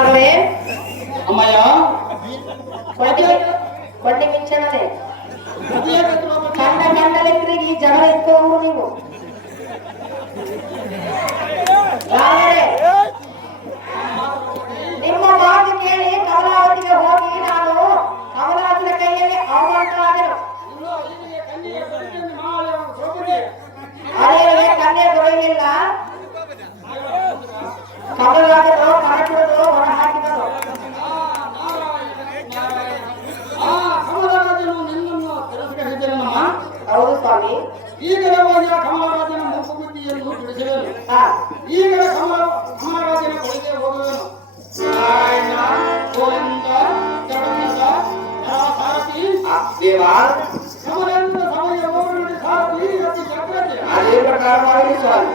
ಅಮ್ಮಯ್ಯ ಬಡ್ಡಿ ಮಿಂಚಣನೆ ಕಂಡಲೆ ತಿರುಗಿ ಜಗಳ ಇತ್ತು ನೀವು ನಿಮ್ಮ ಮಾತು ಕೇಳಿ ಕಮಲಾವತಿಗೆ ಹೋಗಿ ನಾನು ಕಮಲಾವತಿಯ ಕೈಯಲ್ಲಿ ಅವಮಾನರಾದೆನು. ಅದೇ ಕನ್ಯೆ ದೊರೆಯಲಿಲ್ಲ. ಕಮಲಾವತಿಯನ್ನು ಕರಟುವುದು ಹೊರ ಹಾಕಿದರು. ಹೌದು ಸ್ವಾಮಿ. ಈಗಲೇ ಕಮಲರಾಜನ ಮುಖಬುದ್ಧಿಯನ್ನು ತಿಳಿಸುವೆನು. ಈಗಲೇ ಕಮಲರಾಜನ ಬಳಿಗೆ ಹೋಗುವೆನು. ನಾರಾಯಣ ಗೋವಿಂದ ಜಗನ್ನಾಥ ಸಾರಥಿ ಕಮಲೇಂದ್ರ ಸಮಯ ಹೋಗಿ ಸಾರಥಿ ಅತಿ ಚಕ್ರತೆ ಅದೇ ಪ್ರಕಾರವಾಗಿ ಸ್ವಾಮಿ.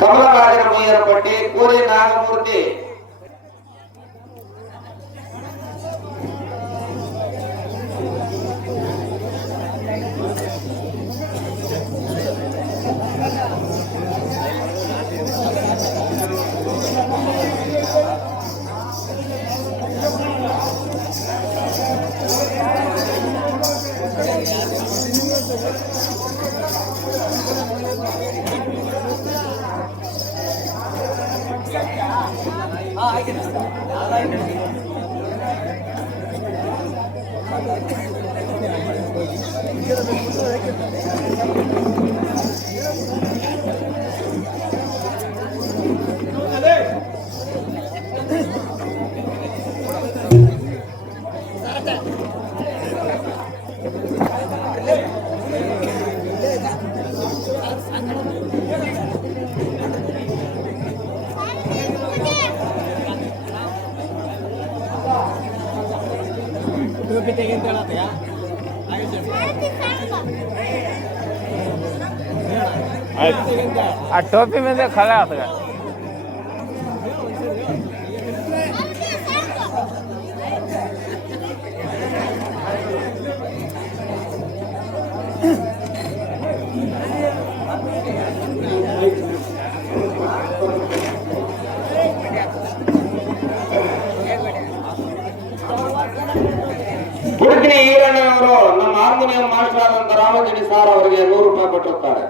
ಕಮಲರಾಜನ ಮುಯ್ಯರ ಪಟ್ಟಿ ಕೂರಿ ನಾಗಮೂರ್ತಿ आ टोपी में से खड़ा होता ಗುರುತಿನ ಈರಣ್ಣನವರು ನಮ್ಮ ಹಾರ್ಮೋನಿಯಂ ಮಾಸ್ಟರ್ ಆದಂತ ರಾಮಜನಿ ಸಾರ್ ಅವರಿಗೆ 100 ರೂಪಾಯಿ ಕೊಟ್ಟಿರುತ್ತಾರೆ.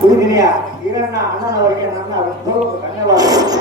ಕುಡಿದಿರಿಯ ಈರಣ್ಣ ಅಣ್ಣನವರಿಗೆ ನನ್ನ ಧನ್ಯವಾದಗಳು.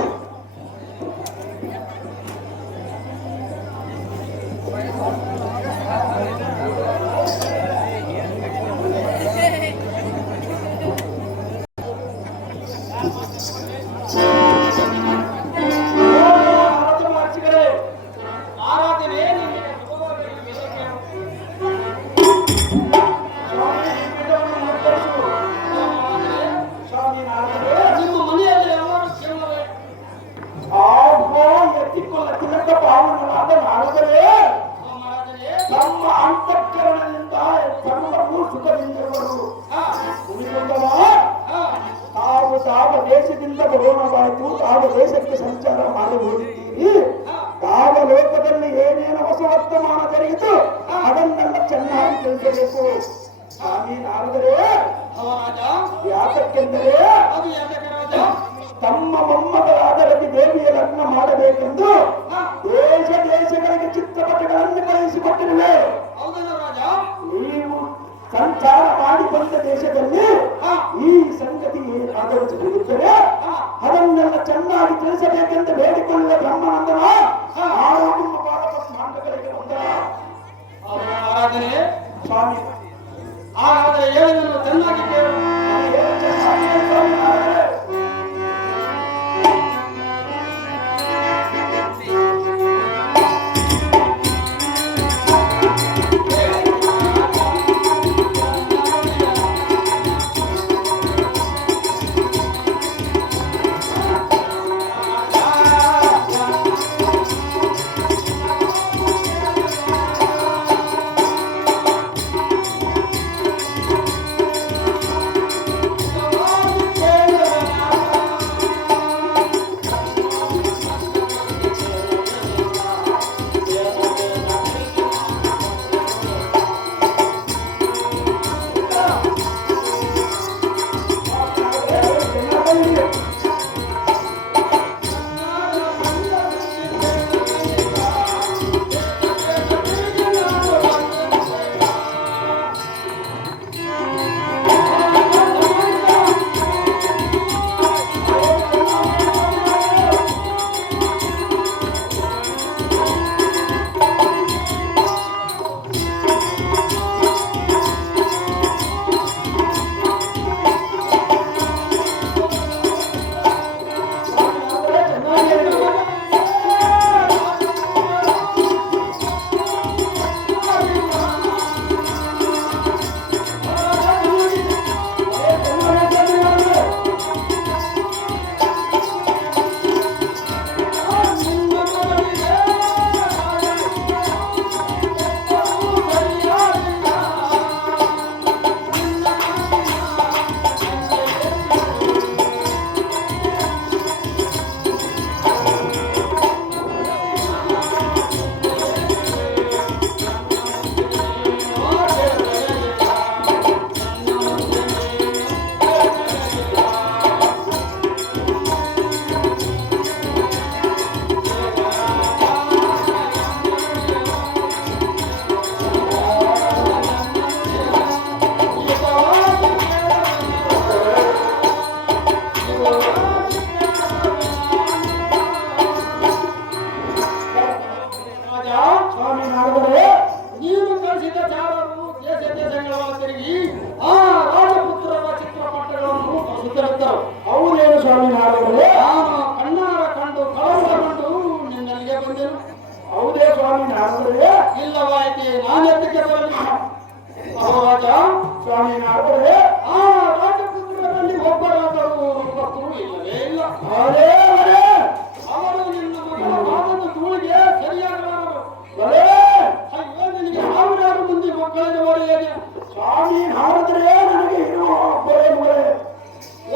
ನಮ್ಮ ಅಂತಃಕರಣದಿಂದ ಸರ್ವೂ ಸುಖದಿಂದವರು ತಾವು ತಾವ ದೇಶದಿಂದ ಬರೋಣವಾಯಿತು, ತಾವ ದೇಶಕ್ಕೆ ಸಂಚಾರ ಮಾಡಿ ಹೋಗಿದ್ದೀರಿ. ಯಾವ ಲೋಕದಲ್ಲಿ ಏನೇನು ಹೊಸ ವರ್ತಮಾನ ಜರುಗಿತು ಅದನ್ನೆಲ್ಲ ಚೆನ್ನಾಗಿ ತಿಳಿಸಬೇಕು. ಸ್ವಾಮಿ ನಾರದರೆ ಯಾತಕ್ಕೆಂದರೆ ತಮ್ಮ ಮೊಮ್ಮಗಳಾದ ರತಿ ದೇವಿಯ ಲಗ್ನ ಮಾಡಬೇಕೆಂದು ದೇಶ ದೇಶಗಳಿಗೆ ಚಿತ್ರಪಟಗಳನ್ನು ಕಳುಹಿಸಿಕೊಟ್ಟಿರುವೆ. ನೀವು ಸಂಚಾರ ಮಾಡಿ ಬಂದ ದೇಶದಲ್ಲಿ ಈ ಸಂಗತಿ ಏನಾದರೂ ತಿಳಿಯುತ್ತದೆ ಅದನ್ನೆಲ್ಲ ಚೆನ್ನಾಗಿ ತಿಳಿಸಬೇಕೆಂದು ಬೇಡಿಕೊಳ್ಳುವ ಬ್ರಹ್ಮಾನಂದನ ಆರೋಗ್ಯ ಪಾದಗಳಿಗೆ ಆರಾಧನೆ ಸ್ವಾಮಿ. ಆದರೆ ಹೇಳಿದನು ಚೆನ್ನಾಗಿ ಕೇಳು. ಅವನೇನು ಸ್ವಾಮಿ ನಾರದರೆ? ನಾನು ಕಣ್ಣಾರ ಕಂಡು ಕಳವಳ ಕಂಡು ನಿನ್ನಲ್ಲಿಗೆ ಬಂದೆನು. ಹೌದೇ ಸ್ವಾಮಿ ನಾರದರೆ? ಇಲ್ಲವಾಯಿತೆ ನಾನೆತ್ತಕ್ಕೆ ಬರಲಿ ಮಹಾರಾಜ. ಸ್ವಾಮಿ ನಾರದರೆ ಆ ರಾಜಪುತ್ರರಲ್ಲಿ ಒಬ್ಬರಾದರೂ ರೂಪಕ್ಕೂ ಇಲ್ಲವೇ ಇಲ್ಲ. ಅವರು ನಿನ್ನ ಮಗಳ ಪಾದದ ಧೂಳಿಗೆ ಸರಿಯಾಗಲಾರರು. ಅಯ್ಯೋ, ನಿನಗೆ ಸಾವಿರಾರು ಮಂದಿ ಮಕ್ಕಳಿಗೆ ಒಡೆಯದೆ. ಸ್ವಾಮಿ ನಾರದರೆ ನನಗೆ ಇರುವ ಒಬ್ಬರೇ ಮಗಳೇ.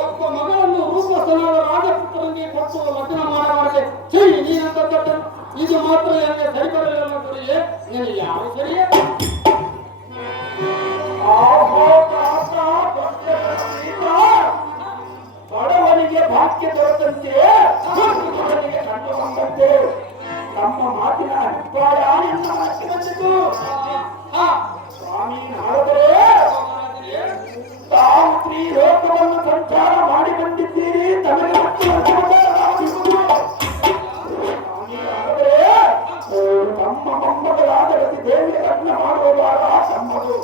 ಒಬ್ಬ ಮಗಳನ್ನು ರೂಪಸ್ಥನಾದ ರಾಜಪುತ್ರನಿಗೆ ಕೊಟ್ಟು ಲಗ್ನ ಮಾಡಬಾರದೆ. ಸರಿ, ನೀನಂತ ತಟ್ಟನು. ಇದು ಮಾತ್ರ ನನಗೆ ಸರಿ ಬರಲಿಲ್ಲ. ಸರಿಯೇ ನಿನಗೆ ಯಾರು ಸರಿಯೇ? ಬಡವನಿಗೆ ಭಾಗ್ಯ ದೊರೆತಂತೆ ಕಂಡು ಬಂದಂತೆ ತಮ್ಮ ಮಾತಿನ ಅಭಿಪ್ರಾಯ ಎನ್ನ ಮನಸ್ಸಿಗೆ ಬಂದಿತು. ಸ್ವಾಮಿ ನಾರದರೆ ತಾವು ತ್ರಿಲೋಕವನ್ನು ಸಂಚಾರ ಮಾಡಿ ಬಂದಿದ್ದೀರಿ, ತಮಗೆ ತಮ್ಮ ಮೊಮ್ಮಗಳಾದ ರತಿ ದೇವಿಯ ಲಗ್ನ ಮಾಡುವಾಗ ತಮ್ಮದು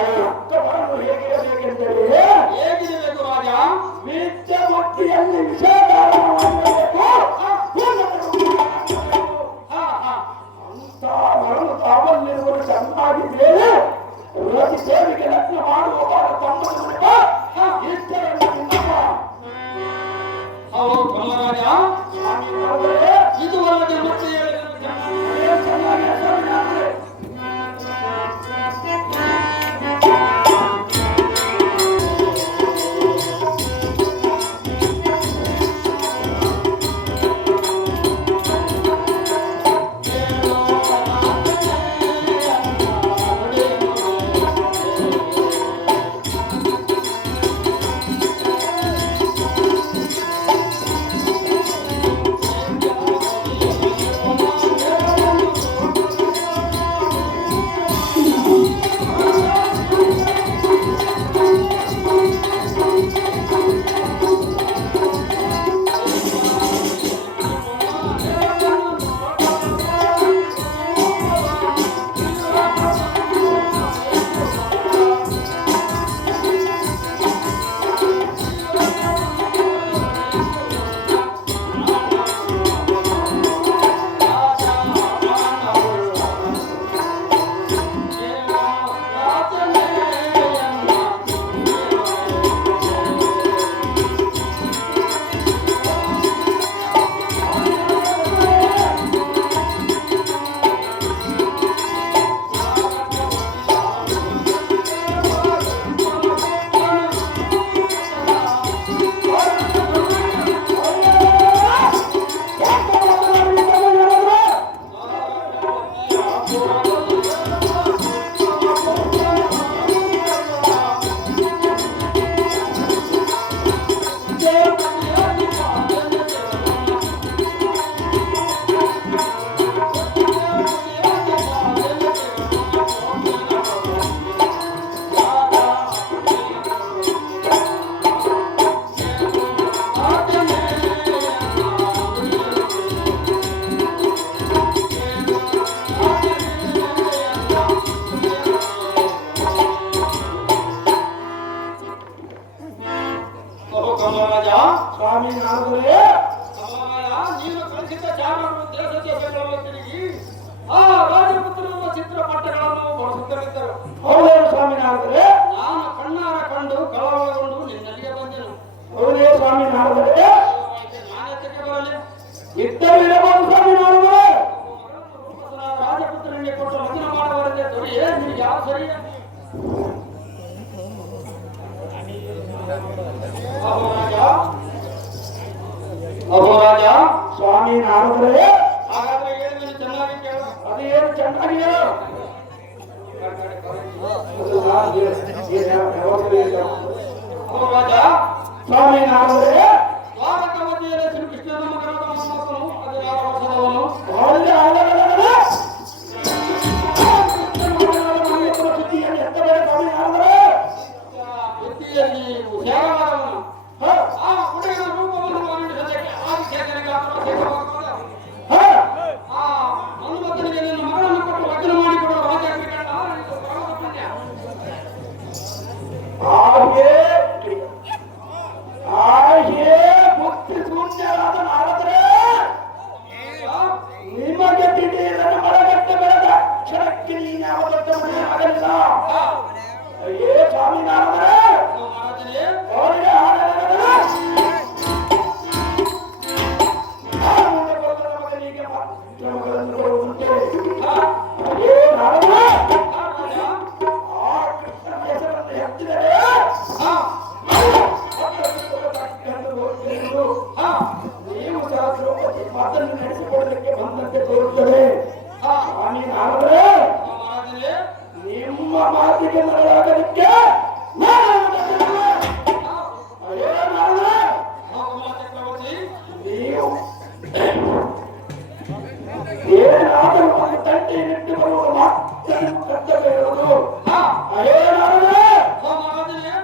ಅಕ್ಕವನ್ನು ಹೇಗಿರಬೇಕೆಂದರೆ ವಿದ್ಯ ಭಕ್ತಿಯಲ್ಲಿ ವಿಷಯಕಾರಣವಾಗಬೇಕು ಅಂತ ಮರಳು ತಾವಲ್ಲಿರುವುದು ಚೆನ್ನಾಗಿ ಬೇರೆ ರತಿ ದೇವಿಗೆ ಲಗ್ನ ಮಾಡುವಾಗ ತಮ್ಮದು ಇದು ಅಲ್ಲದೆ ಮತ್ತೆ ಸ್ವಾಮಿ ನಾರದರೆ ನೀನು ಕಳಿಸಿದ ಜಾಗರು ದೇಶ ದೇಶಗಳಲ್ಲಿ ತಿರುಗಿ ಆ ರಾಜಪುತ್ರರ ಚಿತ್ರಪಟಗಳನ್ನು ಬಳಸುತ್ತಲಿದ್ದರು. ಹೌದೇ ಸ್ವಾಮಿ ನಾರದರೆ ನಾನು ಕಣ್ಣಾರ ಕಂಡು ಕಳವಳಗೊಂಡು ನಿನ್ನಲ್ಲಿಗೆ ಬಂದೆನು. ಹೌದೇ ಸ್ವಾಮಿ ನಾರದರೆ ನಾನೆತ್ತಕ್ಕೆ ಬರಲಿ? ಇದ್ದರೂ ಇರಬಹುದು ಸ್ವಾಮಿ ನಾರದರೆ. ರಾಜಪುತ್ರನಿಗೆ ಕೊಟ್ಟು ವಚನ ಮಾಡುವವರಿಗೆ ದೊರೆಯೇ ನೀವು ಯಾವ ಸರಿಯ ಅಹೋರಾಜ ಸ್ವಾಮಿ ನಾರದರೆ ಹಾಗಾದ್ರೆ ಹೇಳಿದ್ರೆ ಚೆನ್ನಾಗಿ ಕೇಳು. ಅದೇನು ಚೆನ್ನಾಗಿ ಅಹೋರಾಜ ಸ್ವಾಮಿ ನಾರದರೆ ದ್ವಾರಕವತಿಯಲ್ಲಿ ಶ್ರೀಕೃಷ್ಣನ ಮಗನಾದ ಮೊಮ್ಮಕ್ಕನು ಅದು ಯಾವ ವರ್ಷದವನು? ಸುದ್ದಿಯನ್ನು ಎತ್ತಬೇಡ ಸ್ವಾಮಿ ನಾರದರೆ. ಬುದ್ಧಿಯಲ್ಲಿ ಹುಷಾರವಾದವನು. ಆ ಹುಡುಗನ ರೂಪವನ್ನು ವರ್ಣಿಸಲಿಕ್ಕೆ ಆದಿಶೇಷನಿಗೆ ಅವಕಾಶವಾಗುವುದ? ಆ ಹನುಮಂತನಿಗೆ ನಿನ್ನ ಮಗಳನ್ನು ಕೊಟ್ಟು ವಚನ ಮಾಡಿಕೊಡುವ ರಾಜಾಜ್ಞೆ ಕಂಡ ಇದು ಪರಮ ಪುಣ್ಯ. ಹಾಗೆ ಬುದ್ಧಿ ಶೂನ್ಯರಾದ ನಾರದರೆ ನಿಮಗೆ ದಿಢೀರನ್ನು ಮರಗಟ್ಟ ಬೆಳೆದ ಅಕ್ಷರಕ್ಕೆ ನೀನು ಯಾವ ದೊಡ್ಡ ಮನೆಯ ಮಗನಿಲ್ಲ. ಏ ಸ್ವಾಮಿ ನಾರದರೆ ಮಹಾರಾಜನೇ, ಅವರಿಗೆ ಮಗನಿಗೆ ಮಗಳನ್ನು ಕೊಡುವಂತೆ ಅದೇ ನಾರದರೆ ಆ ಕೃಷ್ಣನ ಹೆಸರನ್ನು ಎತ್ತಿದರೆ ನೀವು ಸಹಸ್ರೋಪತಿ ಮಾತನ್ನು ನಡೆಸಿಕೊಳ್ಳಲಿಕ್ಕೆ ಬಂದಂತೆ ತೋರುತ್ತದೆ. ಸ್ವಾಮಿ ನಾರದರೆ ಮಹಾರಾಜನೇ, ನಿಮ್ಮ ಮಾತಿಗೆ ಮರಳಾಗಲಿಕ್ಕೆ ಅದೇ ನಾರದರೆ ಚಕ್ರವರ್ತಿ ನೀವು ನಿಮ್ಮ ಕರ್ತವ್ಯ ಇರುವುದು. ಹಾ ಅದೇನಾದ್ರೆ ಮಹಾರಾಜನೇ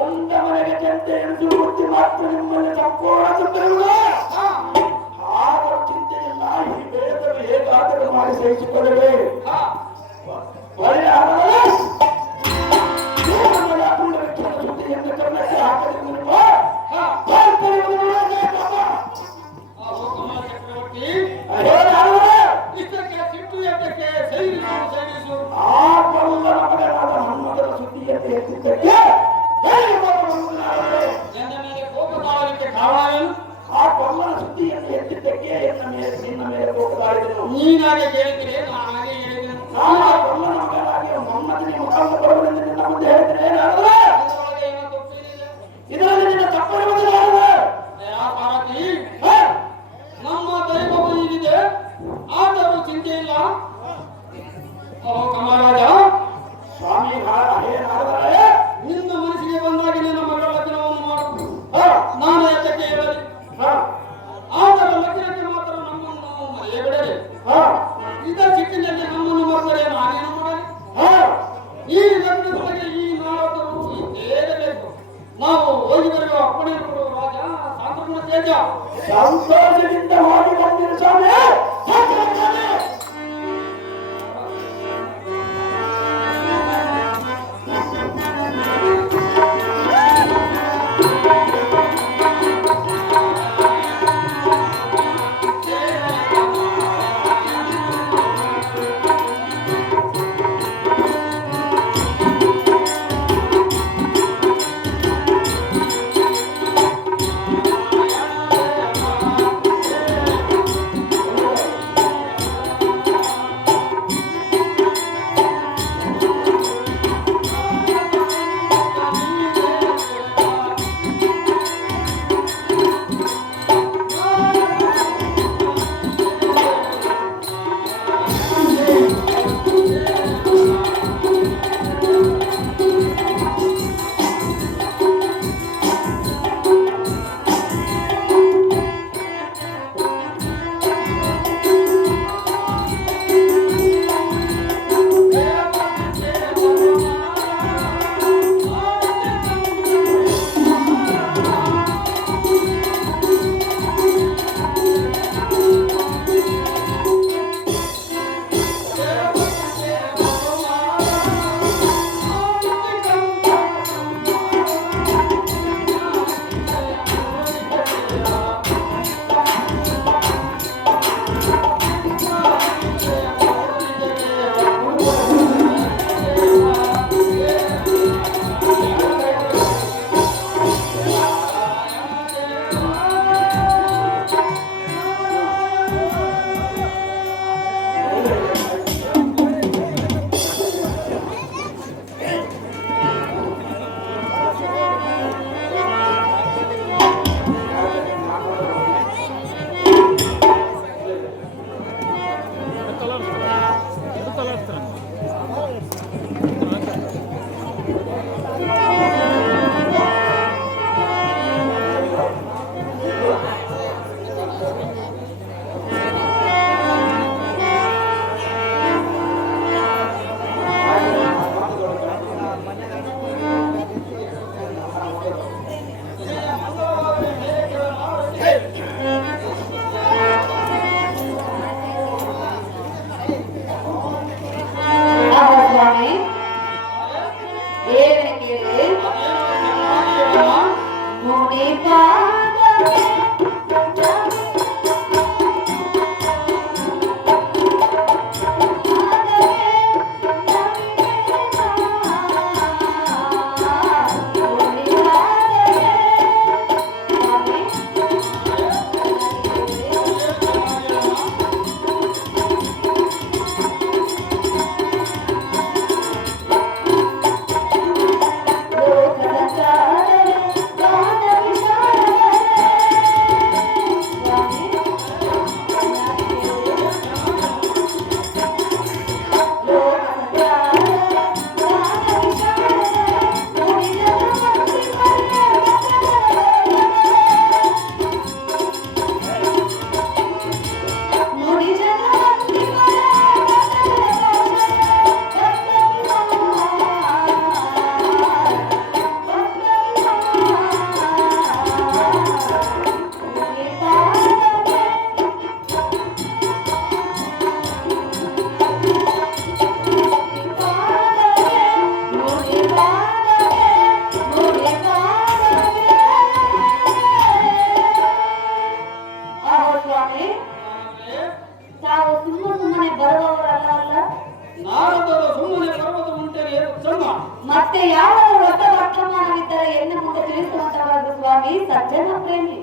ಉಂಡ ಮನೆಗೆ ಚಿಂತೆ ಎನಿಸು ಬುದ್ಧಿ ಮಾತ್ರ ನಿಮ್ಮಲ್ಲಿ ಸಂಪೂರ್ಣ ತುಂಬಿರುವುದು. ಹಾ ಆದರೂ ಚಿಂತೆಯಿಲ್ಲ, ಈ ವೇದವು ಹೇಗಾದರೂ ಮಾಡಿ ಸಹಿಸಿಕೊಳ್ಳದೆ ಹಾ ಪರಿಹಾರವೇ ದೇವರ ಪುಂಡರಿಕೆ ಸುದ್ದಿಯನ್ನು ಕರ್ಣಕ್ಕೆ ಹಾಕಲಿಲ್ಲ ನಿಮ್ಮ ಹಾ ಪಾಲ್ಪಡುವುದರೊಳಗೆ ಪಾಪ. ಕಮಲ ಚಕ್ರವರ್ತಿ ಅದೇನಾದ್ರೆ ಇಷ್ಟಕ್ಕೆ ಸಿಟ್ಟು ಎತ್ತಕ್ಕೆ ಸೇರಿಸು ಆ ಕಲ್ಲನ ಮಗನಾದ ಮನ್ಮಥನ ಸುದ್ದಿಯನ್ನು ಎತ್ತಿದ್ದಕ್ಕೆ ಹೇಗೆ ಬರುವುದಾದರೆ ನನ್ನ ಮೇಲೆ ಕೋಪ ತಾಳಲಿಕ್ಕೆ ಕಾರಣ ಏನು? ಆ ಕಲ್ಲನ ಸುದ್ದಿಯನ್ನು ಎತ್ತಿದ್ದಕ್ಕೆ ನಿನ್ನ ಮೇಲೆ ಹೋಗಲಾಡಿದನು. ನೀನಾಗೆ ಕೇಳಿದ್ರೆ ನಾನಾಗೆ ಹೇಳಿದೆನು. ನಾನು ಆ ಕಲ್ಲನ ಮಗನಾಗಿ ಮನ್ಮಥನಿಗೆ ಮುಖಾಂತರ ಬರುವುದೆಂದು ನಿನ್ನ ಮುಂದೆ ಹೇಳಿದ್ರೆ ಏನಾದ್ರೆ ಅದರೊಳಗೆ ಏನೋ ತಪ್ಪಿರಲಿಲ್ಲ. ಇದರಲ್ಲಿ ನಿನ್ನ ತಪ್ಪಿರುವುದಿಲ್ಲ. ಯಾ ಪಾರ್ವತಿ, ನಮ್ಮ ದೈವವು ಇಲ್ಲಿದೆ, ಆದರೂ ಚಿಂತೆ ಇಲ್ಲ. ಓ ಕಮಲರಾಜ, ಸ್ವಾಮಿ ಏನಾದರೆ ನಿನ್ನ ಮನಸ್ಸಿಗೆ ಬಂದಾಗ ನಿನ್ನ ಮಗಳ ಲಗ್ನವನ್ನು ಮಾಡು. ನಾನು ಎತ್ತಕ್ಕೆ ಹೇಳಲಿ. ಆದರೆ ಲಗ್ನಕ್ಕೆ ಮಾತ್ರ ನಮ್ಮನ್ನು ಮರೆಯಬಿಡಲಿ. ಇದ ಸಿಟ್ಟಿನಲ್ಲಿ ನಮ್ಮನ್ನು ಮರೆತರೆ ನಾನೇನು ಮಾಡಲಿ? ಈ ಲಗ್ನದೊಳಗೆ ಈ ನಾಲ್ವರು ಇದ್ದೇರಬೇಕು. ನಾವು ಹೋಗಿ ಬರುವ ಅಪ್ಪಣೆ ಕೊಡುವ ರಾಜ ಸಾಂತ್ವನ ತೇಜ. ಸಂತೋಷದಿಂದ ಹೋಗಿ ಬಂದಿರು ಸ್ವಾಮಿ. ಮತ್ತೆ ಯಾವಾದರೂ ಹೊಸ ವರ್ತಮಾನವಿದ್ದರೆ ಎನ್ನ ಮುಂದೆ ತಿಳಿಸುವಂತವಾದ ಸ್ವಾಮಿ ಸಜ್ಜನ ಪ್ರೇಮಿ.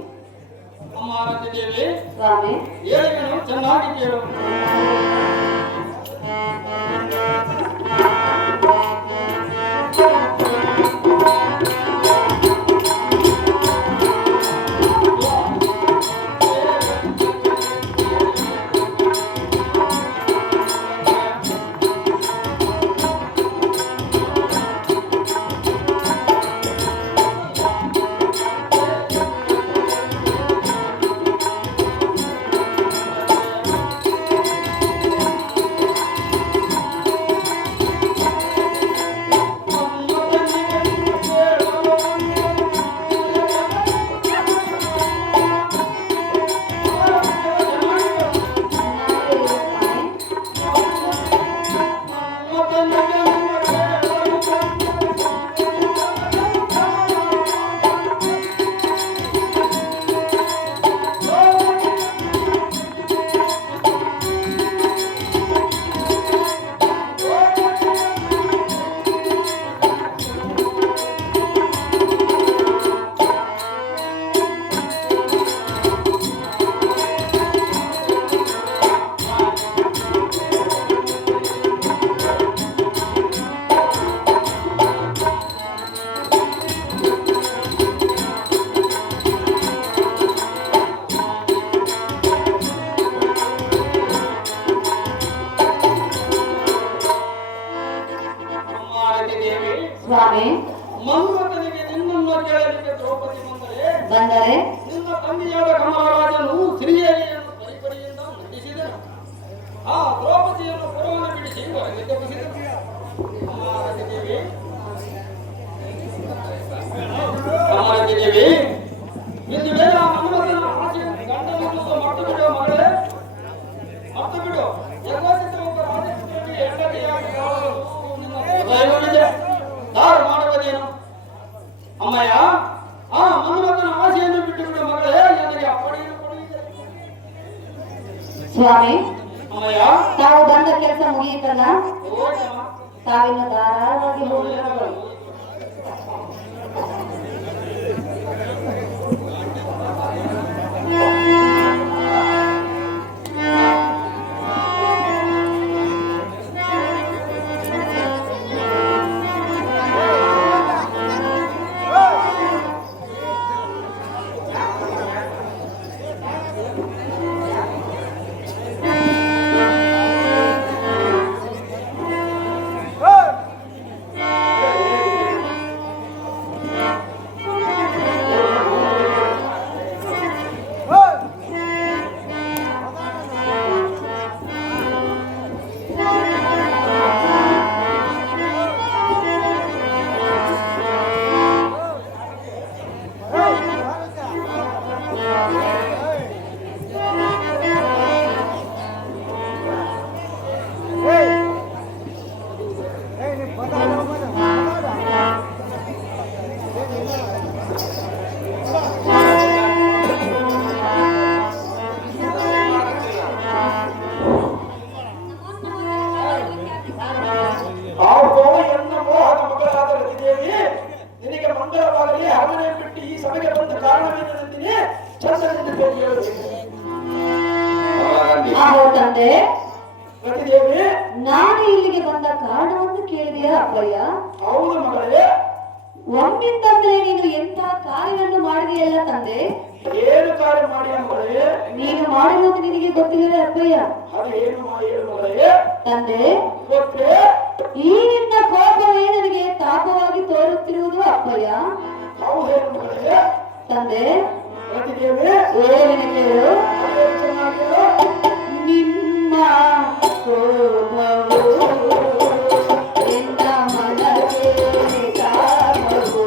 ಅಮ್ಮ ರತಿದೇವಿ ಸ್ವಾಮಿ ಹೇಳಿದನು ಚೆನ್ನಾಗಿ ಕೇಳು. ಸ್ವಾಮಿ ಮಂಗನಿಗೆ ನಿನ್ನನ್ನು ಕೇಳಲಿಕ್ಕೆ ದ್ರೌಪದಿ ಬಂದರೆ ನಿನ್ನ ತಂದೆಯಾದ ಕಮಲರಾಜನು ಸಿರಿಯಲಿಯನ್ನು ಪರಿಪರಿಯಿಂದ ನಂದಿಸಿದನು. ಆ ದ್ರೌಪದಿಯನ್ನು ಪುರವನ್ನು ಬಿಡಿಸಿ ಹೊರಗೆ ತಪ್ಪಿಸಿದನು. ಅಮರದೇವಿ ಇನ್ನು ಮೇಲೆ ಆ ಮನ್ಮಥನ ಆಸೆ ಗಂಡನನ್ನು ಮರ್ತು ಬಿಡು ಮಗಳೇ, ಮರ್ತು ಬಿಡು. ಎಲ್ಲಕ್ಕಿಂತ ಒಬ್ಬ ರಾಜಪುತ್ರನಿಗೆ ಹೆಂಡತಿಯಾಗಿ ಕಾಣಲು ನಿನ್ನ ಹೃದಯವಿದೆ. ದಾರು ಮಾಡುವುದೇನು ಅಮ್ಮಯ್ಯ? ಆ ಮನ್ಮಥನ ಆಸೆಯನ್ನು ಬಿಟ್ಟು ಬಿಡು ಮಗಳೇ, ನನಗೆ ಅಪ್ಪಣೆಯನ್ನು ಕೊಡುವುದಿಲ್ಲ. ಸ್ವಾಮಿ ಅಮ್ಮಯ್ಯ ತಾವು ಬಂದ ಕೆಲಸ ಮುಗಿಯಿತಲ್ಲ, ಹೋಗಮ್ಮ. ತಾವಿನ್ನು ಧಾರಾಳವಾಗಿ ಹೋಗಬಹುದು. ತಂದೆ, ನಾನು ಇಲ್ಲಿಗೆ ಬಂದ ಕಾರಣವನ್ನು ಕೇಳಿದೆಯಾ ಅಪ್ಪಯ್ಯ? ಹೌದು ಮಗಳೇ. ಒಮ್ಮಿಂದಂದ್ರೆ ನೀನು ಎಂಥ ಕಾರ್ಯವನ್ನು ಮಾಡಿದೆಯಲ್ಲ ತಂದೆ. ಏನು ಕಾರ್ಯ ಮಾಡಿ ಮಗಳೇ? ನೀನು ಮಾಡಿರೋದು ನಿನಗೆ ಗೊತ್ತಿಲ್ಲವೇ ಅಪ್ಪಯ್ಯ? ಅದು ಏನು ಮಗಳೇ? ತಂದೆ, ಗೊತ್ತೇ? ಈ ನಿನ್ನ ಕೋಪವೇ ನನಗೆ ತಾಪವಾಗಿ ತೋರುತ್ತಿರುವುದು ಅಪ್ಪಯ್ಯ. ಹೌದೇನು ಮಗಳೇ? ತಂದೆ, ಪ್ರತಿದೇವಿ ಏನು ಕೇಳು. ಚೆನ್ನಾಗಿರೋ ನಿನ್ನ ಕೋಪವು ಎನ್ನ ಮನಗೆ ತಾಪವು,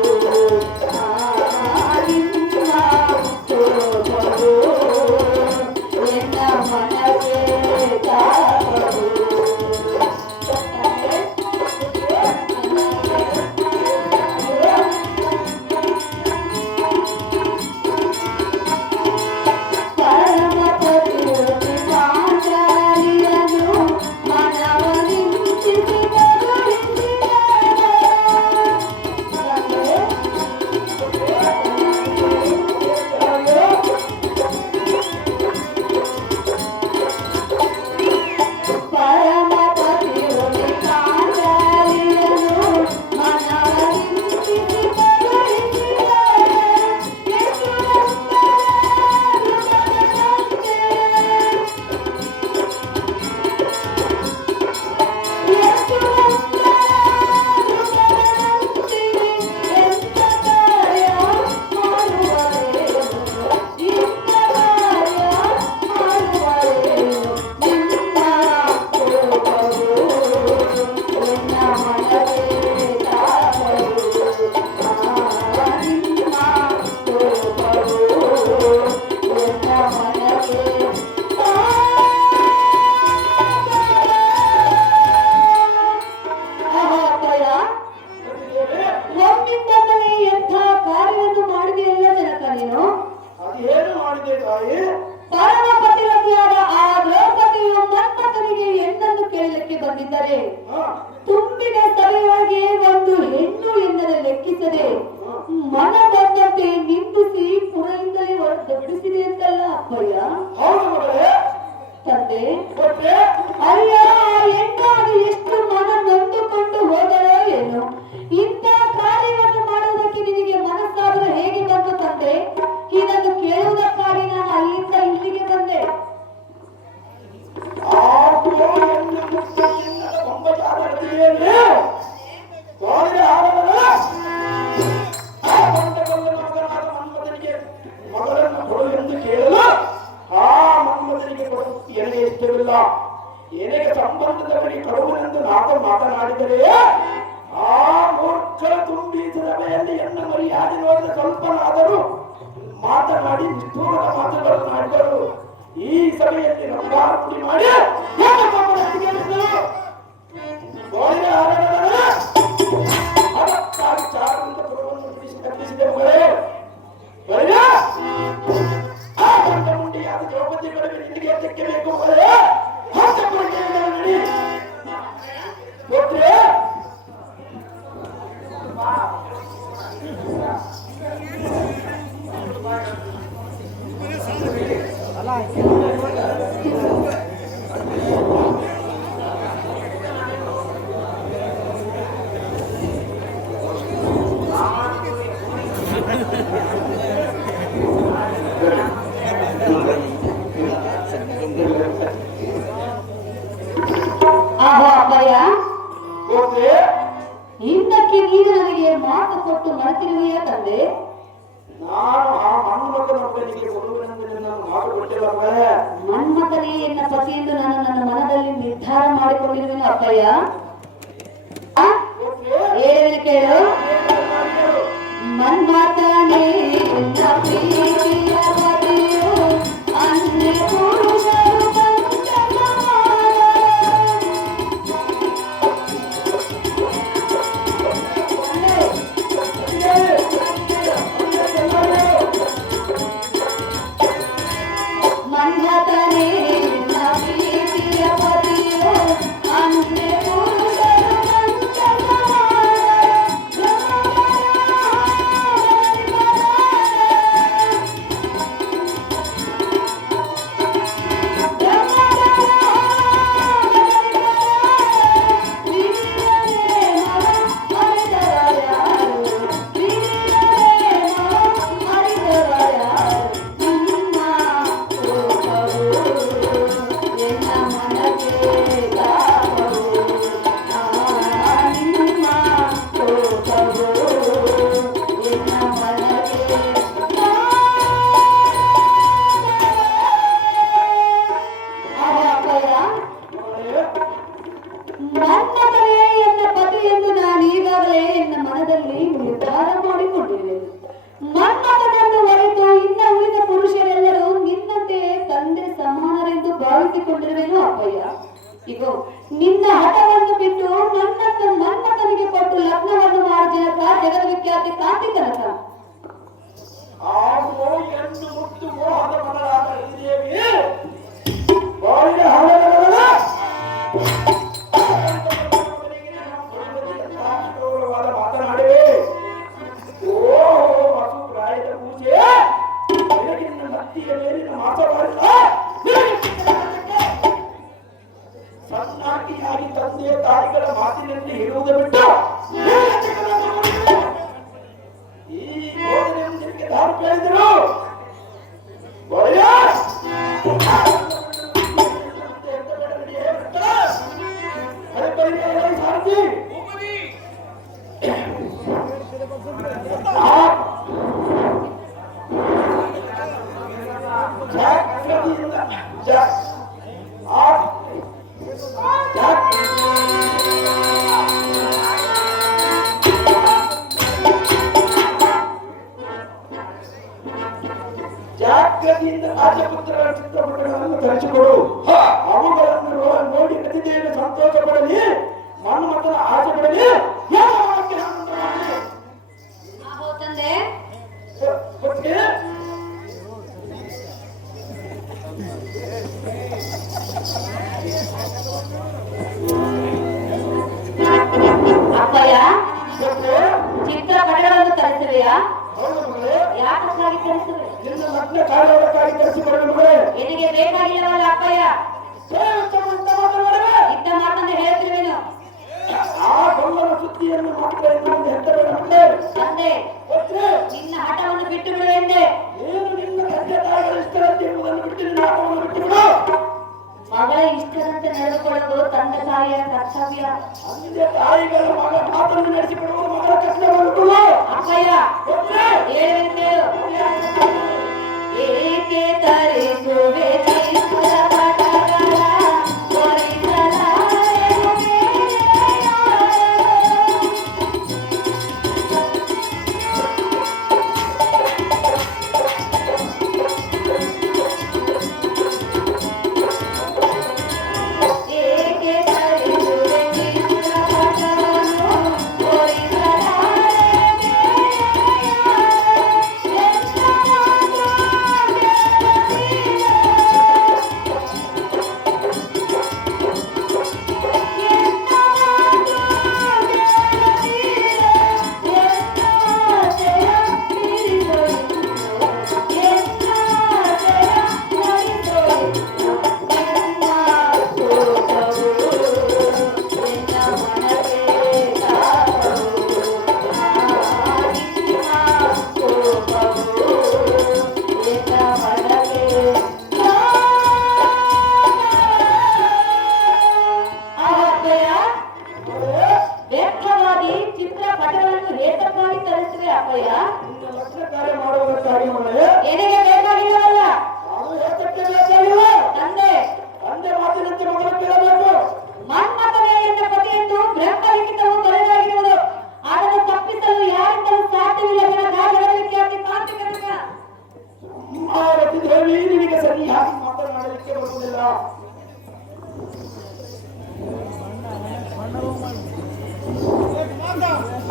ನಿನ್ನ ಕೋಪವು ಎನ್ನ ಮನಗೆ ತಾಪವು. ಲೆಕ್ಕಿಸದೆ ಮನದಂತೆ ನಿಂದಿಸಿ ಪುರದಿಂದಲೇ ಹೊರಬಿಡಿಸಿದೆ ಅಂತಲ್ಲ ಅಪ್ಪಯ್ಯ. ಹೌದು ಮಗಳೇ. ತಂದೆ ಮತ್ತೆ ಅಯ್ಯ ಹೆಣ್ಣಾಗಿ ಎಷ್ಟು ಮನ ನೊಂದುಕೊಂಡು ಹೋದಳೋ ಏನು. ಇಂಥ ಕಾರ್ಯವನ್ನು ಮಾಡುವುದಕ್ಕೆ ನಿನಗೆ ಮನಸ್ಸಾದರೂ ಹೇಗೆ ಬಂತು ತಂದೆ? ಇದನ್ನು ಕೇಳುವುದಕ್ಕಾಗಿ ನಾನು ಅಲ್ಲಿಂದ ಇಲ್ಲಿಗೆ ಬಂದೆ. ಮಗಳನ್ನು ಕೊಡು ಎಂದು ಕೇಳಲು ಆ ಮನ್ಮಥನಿಗೆ ಕೊಡುತ್ತಿಯಲ್ಲಿ ಇಷ್ಟವಿಲ್ಲ. ಏನೇಕ ಸಂಬಂಧದ ಬಳಿ ಕೊಡುವನೆಂದು ನಾವು ಮಾತನಾಡಿದರೆ ಆ ಮೂರ್ಖರ ತುಂಬಿಸಿದ ಸಭೆಯಲ್ಲಿ ಎನ್ನ ಮರ್ಯಾದೆ ನೋಡಿದ ಸ್ವಲ್ಪನಾದರೂ ಮಾತನಾಡಿ ನಿಷ್ಠೂರದ ಮಾತುಗಳನ್ನು ಆಡಿದರು. ಈ ಸಭೆಯಲ್ಲಿ ರಂಭಾರುಡಿ ಮಾಡಿ ಅದಕ್ಕಾಗಿ ಚಾರದಿಂದ ಪುರವನ್ನು ಬಿಡಿಸಿ ಕಟ್ಟಿಸಿದೆ ಮಗಳೇ. ಆ ಗಂಡ ಮುಂಡಿಯಾದ ದ್ರೌಪದಿಗಳಿಗೆ ನಿನಗೆ ತೆಕ್ಕಬೇಕು ಮಗಳೇ. ನಡಿ ಪುತ್ರೆ. ಆಹೋ ಅಪ್ಪಯ್ಯ, ಪುತ್ರೆ ಹಿಂದಕ್ಕೆ ನೀನು ನನಗೆ ಮಾತು ಕೊಟ್ಟು ಮರೆತಿರುವೆಯಾ ತಂದೆ? ನಾನು ಆ ಮನ್ಮಥನೊಬ್ಬನಿಗೆ ಕೊಡುವೆನೆಂದು ನಿನ್ನನ್ನು ಮಾತು ಕೊಟ್ಟಿಲ್ಲ ಮಗಳೇ. ಮನ್ಮಥನೇ ಎನ್ನ ಪತಿ ಎಂದು ನಾನು ನನ್ನ ಮನದಲ್ಲಿ ನಿರ್ಧಾರ ಮಾಡಿಕೊಂಡಿರುವೆನು ಅಪ್ಪಯ್ಯ. ಹೇಳುವೆನು ಕೇಳು. ಮನ್ಮಥನೇ ಎನ್ನ ಪ್ರೀತಿಯ ಪತಿಯು ಅನ್ಯ ಪುರುಷರು ಮನ್ಮಥನೇ ಎನ್ನ ಪ್ರೀತಿಯ ಪತಿಯು ಅನ್ಯ ಪುರುಷರು ಮನ್ಮಥನೇ ಎನ್ನ ಪತಿ ಎಂದು ನಾನು ಈಗಾಗಲೇ ಎನ್ನ ಮನದಲ್ಲಿ ನಿರ್ಧಾರ ಮಾಡಿಕೊಂಡಿರುವೆ. ಮನ್ಮಥನನ್ನು ಹೊರತು ಇನ್ನ ಉಳಿದ ಪುರುಷರೆಲ್ಲರೂ ನಿನ್ನಂತೆ ತಂದೆ ಸಮಾನರೆಂದು ಭಾವಿಸಿಕೊಂಡಿರುವೆನು ಅಪ್ಪಯ್ಯ. ಈಗ ನಿನ್ನ ಹಠವನ್ನು ಬಿಟ್ಟು ನನ್ನನ್ನು ಮನ್ಮಥನಿಗೆ ಕೊಟ್ಟು ಲಗ್ನವನ್ನು ಮಾಡಿದ ಜಗದ್ವಿಖ್ಯಾತಿ ಕಾಂತಿ ಕನಕ. ಆ ಎಂದು ಮುಟ್ಟು ಮೋಹದ ಮನರಾದ ಶ್ರೀದೇವಿ ಬಾಳಿನ ಹಣಗಳ ಮಾತನಾಡಿವೆ. ಓ ವಸು ಪ್ರಾಯದ ಪೂಜೆ ಬೆಳಗಿನ ಮತ್ತಿಯ ಮೇಲಿನ ಮಾತನಾಡಿದ ಸನ್ನಾಗಿಯಾಗಿ ತಂದೆ ತಾಯಿಗಳ ಮಾತಿನಲ್ಲಿ ಇರುವುದು ಬಿಟ್ಟು ಈ ಬೋಧನೆಯೊಂದಿಗೆ ದಾರಿ ಕೇಳಿದರು. ಬುದ್ಧಿಯನ್ನು ನೋಡಿದರೆ ಇನ್ನೊಂದು ಹೆತ್ತಬೇಡ ಮಕ್ಕಳೇ. ತಂದೆ ಗೊತ್ತೇ? ನಿನ್ನ ಹಠವನ್ನು ಬಿಟ್ಟು ಬಿಡು ಎಂದೆ. ಏನು ನಿನ್ನ ತಂದೆ ತಾಯಿಗಳ ಇಷ್ಟರಂತೆ ಎಂಬುದನ್ನು ಬಿಟ್ಟು ನಿನ್ನ ಆಟವನ್ನು ಬಿಟ್ಟು ಬಿಡು. ಮಗಳ ಇಷ್ಟದಂತೆ ನಡೆದುಕೊಳ್ಳುವುದು ತಂದೆ ತಾಯಿಯ ಕರ್ತವ್ಯ. ತಂದೆ ತಾಯಿಗಳ ಮಗ ಮಾತನ್ನು ನಡೆಸಿಬಿಡುವುದು ಮಗಳ ಕರ್ತವ್ಯ. ಅಪ್ಪಯ್ಯ ಗೊತ್ತೇ? ಏನೆಂದೇಳು? ಏಕೆ ತರಿಸುವೆ ನೀನು ಪಟಗಳ ಒಲಿಸಲಾರೆನು ಬೇರೆಯ? ಏಕೆ ತರಿಸುವೆ ನೀನು ಪಟಗಳನ್ನು ಒಲಿಸಲಾರೆ ಬೇರೆಯ? ಎಂತ ವ್ಯರ್ಥವಾಗಿ ಚಿತ್ರಪಟಗಳನ್ನು ಏತಕ್ಕಾಗಿ ತರಿಸುವೆ ಅಪ್ಪಯ್ಯ? ನಿನ್ನ ಲಕ್ಷಣ ಕಾರ್ಯ ಮಾಡುವುದಕ್ಕಾಗಿ ಮಗಳೇ. ನಿನಗೆ ಬೇಕಾಗಿಲ್ಲವಲ್ಲ ನಾನು ಏತಕ್ಕೆ ಬೇಕಾಗಿಲ್ಲ? ತಂದೆ. ತಂದೆ ಮಾತಿನಂತೆ ಮಗಳು ಕೇಳಬೇಕು. ಮನ್ಮಥನೇ ಎನ್ನ ಪತಿಯೆಂದು ಬ್ರಹ್ಮಲಿಖಿತವು ಬರೆದಾಗಿರುವುದು. ಅದನ್ನು ತಪ್ಪಿಸಲು ಯಾರಿಂದಲೂ ಸಾಧ್ಯವಿಲ್ಲ. ಜಗದಕ್ಕೆ ಅತಿ ಕಾಂತಿ ಕನಕ. ಮಾರುತಿ ದೇವಿ ನಿನಗೆ ಸರಿಯಾಗಿ ಮಾತನಾಡಲಿಕ್ಕೆ ಬರುವುದಿಲ್ಲ.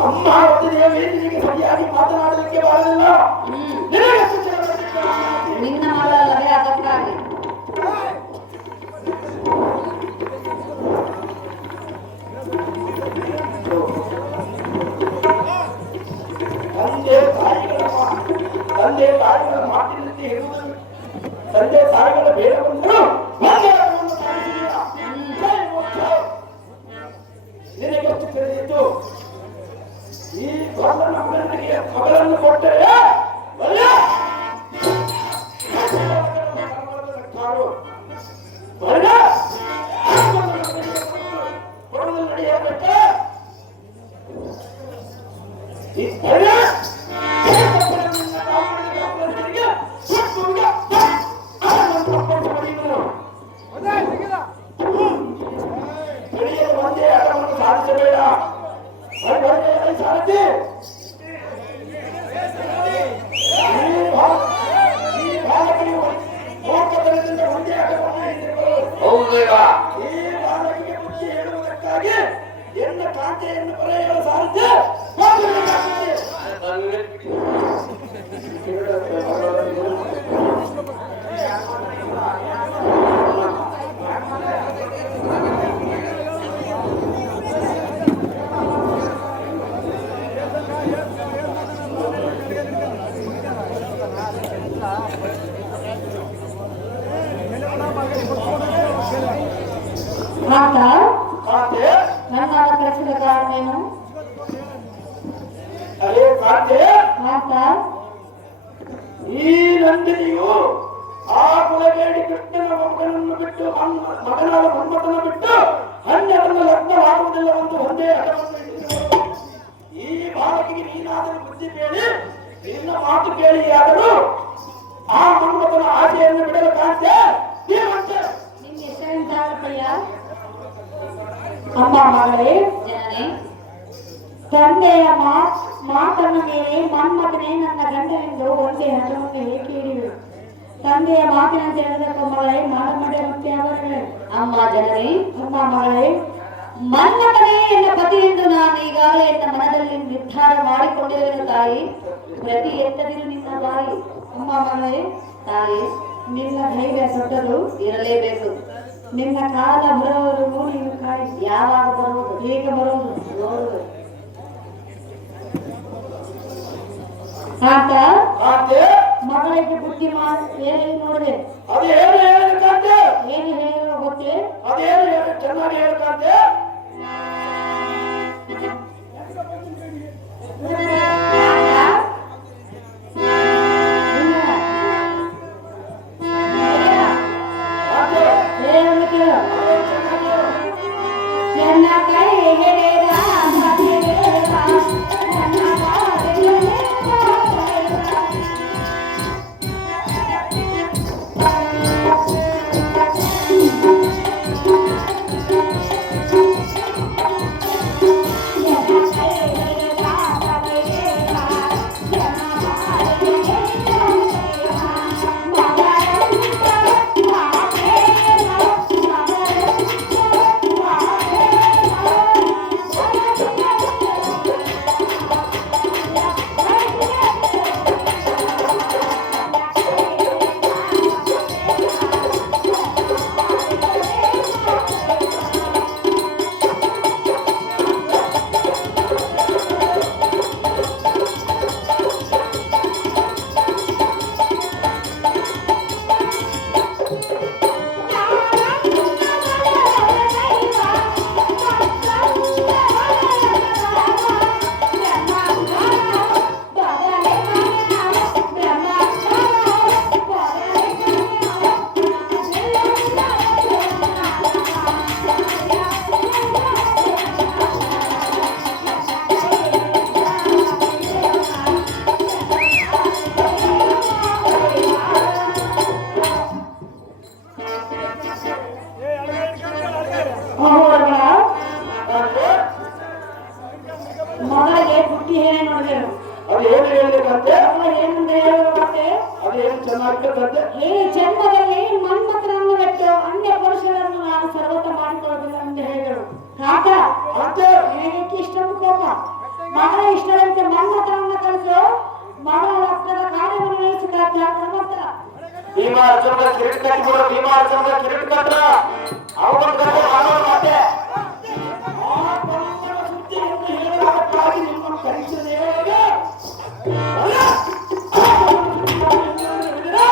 ಅಮ್ಮ ದೇವಿ ನಿನಗೆ ಸರಿಯಾಗಿ ಮಾತನಾಡಲಿಕ್ಕೆ ಬರುವುದಿಲ್ಲ. ನಿನಗೆ ಶಿಕ್ಷಣ ಬರಲಿಕ್ಕೆ ನಿನ್ನ ಮಗಳಲ್ಲವೇ ಅದಕ್ಕಾಗಿ. ತಂದೆ ತಾಯಿಗಳ ಮಾತಿನಂತೆ ಹೇಳುವುದು. ತಂದೆ ತಾಯಿಗಳ ಬೇಡವನ್ನು ನಿನಗೆಷ್ಟು ತಿಳಿದಿತ್ತು? ಈ ಗಂಡನ ಮಗನಿಗೆ ಮಗಳನ್ನು ಕೊಟ್ಟರೆ ಕೊಡುವುದು ನಡೆಯಬೇಕ. ಒಂದೇ ಆಟವನ್ನು ಸಾಧಿಸಬೇಡ. ಸಾರಥಿ ಈ ಬಾಲಕನಿಗೆ ಮೂರ್ಖತನದಿಂದ ಒಂದೇ ಆಟವನ್ನು ಹೌದೇವ? ಈ ಬಾಲಕಿಗೆ ಬುದ್ಧಿ ಹೇಳುವುದಕ್ಕಾಗಿ ಎನ್ನ ಕಾಂತೆಯನ್ನು ಬರೆಯಲು ಸಾರಥಿ ಮಾತಾ ಕಾಂತೆ ನನ್ನ ಕರೆಸಿದ ಕಾರಣವೇನು? ಅರೇ ಕಾಂತೆ, ಮಾತಾ ಈ ನಂದಿನಿಯು ಆ ಕುಲಗೇಡಿ ಕೃಷ್ಣನ ಮಗನನ್ನು ಬಿಟ್ಟು ಮಗನಾದ ಮನ್ಮಥನ ಬಿಟ್ಟು ಹನ್ನೆರಡನ್ನು ಲಗ್ನವಾಗುವುದಿಲ್ಲ ಒಂದು ಒಂದೇ ಹಠವನ್ನು ಹಿಡಿದಿರುವಳು. ಈ ಬಾಲಕಿಗೆ ನೀನಾದರೂ ಬುದ್ಧಿ ಕೇಳಿ ನಿನ್ನ ಮಾತು ಕೇಳಿಯಾದರೂ ಆ ಮನ್ಮಥನ ಆಸೆಯನ್ನು ಬಿಡಲು ಕಾಂತೆ ನೀವಂತೆ. ನಿನ್ನ ಹೆಸರೆಂತ ಅಪ್ಪಯ್ಯ? ಅಮ್ಮ ಮಗಳೇ, ಜನನೇ ತಂದೆಯ ಮಾತನ್ನ ಮೇಲೆ ಮನ್ಮಥನೇ ನನ್ನ ಗಂಡನೆಂದು ಒಂದೇ ಹಠವನ್ನು ಏಕೆ ಹಿಡಿಯುವೆ? ತಂದೆಯ ಮಾತಿನಂತೆ ನಡೆದಪ್ಪ ಮಗಳೇ, ಮಾಡಮಡೆ ಮತ್ತೆ ಅವರೇ. ಅಮ್ಮ ಜನನೇ, ಅಮ್ಮ ಮಗಳೇ, ಮನ್ಮಥನೇ ಎನ್ನ ಪತಿ ಎಂದು ನಾನು ಈಗಾಗಲೇ ಎನ್ನ ಮನದಲ್ಲಿ ನಿರ್ಧಾರ ಮಾಡಿಕೊಂಡಿರುವೆನು ತಾಯಿ. ಪ್ರತಿ ಎತ್ತದಿರು ನಿನ್ನ ಬಾಯಿ. ಅಮ್ಮ ಮಗಳೇ, ತಾಯಿ ನಿನ್ನ ಧೈರ್ಯ ದೊಡ್ಡದು, ಇರಲೇಬೇಕು. ನಿನ್ನ ಕಾಲ ಬರೋವರೆಗೂ ನೀನು ಕಾಯಿ. ಯಾವಾಗ ಬರುವುದು? ಈಗ ಬರೋದು ನೋಡು. ಆತ ಕಾಂತೆ ಮಗಳಿಗೆ ಬುದ್ಧಿ ಹೇಳಿ ನೋಡಿದೆ. ಅದೇನು ಹೇಳಿದ ಕಾಂತೆ? ಏನು ಹೇಳಿರೋ ಗೊತ್ತೇ? ಅದೇನು ಹೇಳಿ ಚೆನ್ನಾಗಿ ಹೇಳ ಕಾಂತೆ. ಮಗಳಿಗೆ ಬುದ್ಧಿ ಏನೇ ನೋಡಿದರು ಅದು ಏನು ಹೇಳಿದಂತೆ ಏನಂದ್ರೆ ಹೇಳುವ ಮತ್ತೆ ಅದೇನು ಚೆನ್ನಾಗಿರ್ತದೆ. ಈ ಜನ್ಮದಲ್ಲಿ ಮನ್ಮಥನನ್ನು ಬಿಟ್ಟು ಅನ್ಯ ಪುರುಷರನ್ನು ನಾನು ಸರ್ವತ ಮಾಡಿಕೊಳ್ಳೋದಿಲ್ಲ ಎಂದು ಹೇಳಿದರು. ಕಾಕ ಅಂತೆ ಏನಕ್ಕೆ ಇಷ್ಟೊಂದು ಕೋಪ? ಮಗಳ ಇಷ್ಟದಂತೆ ಮನ್ಮಥನನ್ನು ಕಳಿಸು, ಮಗಳ ರಕ್ತದ ಕಾರ್ಯವನ್ನು ವಹಿಸಿದಾಗ ಹನುಮಂತ ಭೀಮಾರ್ಜುನ ಕಿರೀಟ ಕಟ್ಟಿಬಿಡು. ಭೀಮಾರ್ಜುನ ಕಿರೀಟ ಕಟ್ಟ ಅವನ ಮತ್ತೆ ಆ ಪರಮನ ಸುದ್ದಿಯನ್ನು ಹೇಳುವುದಕ್ಕಾಗಿ ನಿಮ್ಮನ್ನು ಕರೆಸಿದೆ. ಅಲ್ಲ, ಆ ಪರಮನ ಸುದ್ದಿಯನ್ನು ಹೇಳಿದರೆ